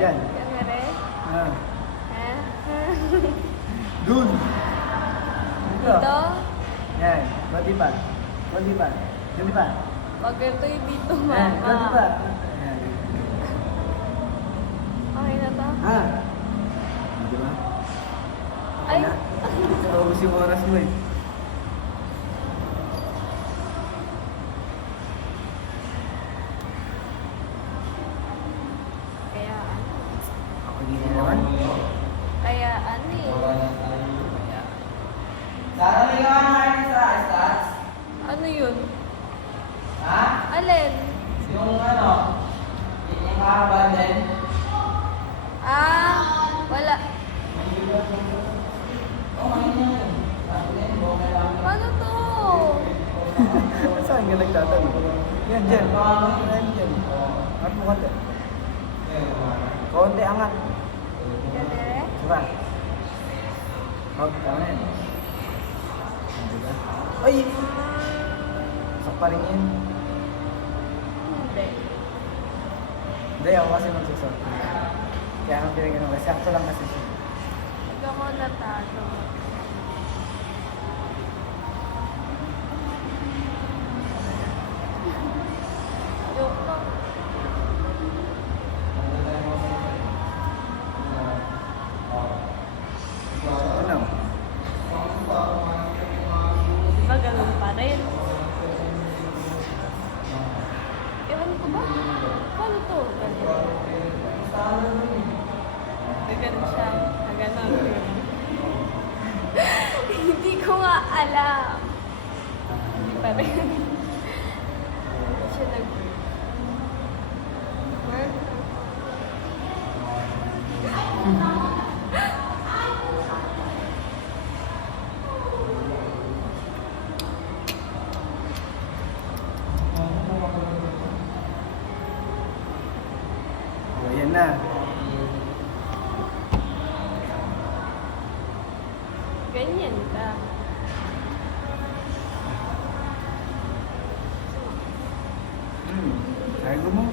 Diyan. Kamere? Ah. Ha? Dun. Dito. Dito? Yan. Konti pa. Konti pa. Konti pa. Pag ito yung dito, Yan. Konti pa. mama. Yan. Okay na to? Ah. Di ba? Ay! Na. Naubos yung oras mo eh. Kaya ano? Ako din naman. Kaya ano eh? Sarah, may gawa na kayo sa stats? Ano yun? Ha? Alin? Yung ano? Yung harapan din? Ah! Wala. Oo, ayun yun. Sabi din, buka lang. Paano to? Saan ka nagtatanong? Yan, dyan. Yan, dyan. Angat mo konti. Konti angat. Kamere? Diba? Huwag ka na yan. Diba? Ay! Sakpa rin yun. Hindi. Hindi, ako kasi magsusot. Kaya ang pinagano kasi, sakto lang kasi siya. Huwag ako natalo. Joke lang. Ano? Di ba ganun pa rin? Ewan ko ba? Paano to? Ganun. Ganun siya. Ganun. Hindi ko nga alam. Hindi pa rin. Hindi siya nag-work. O, yan na. Ganyan ka. Cargo mo.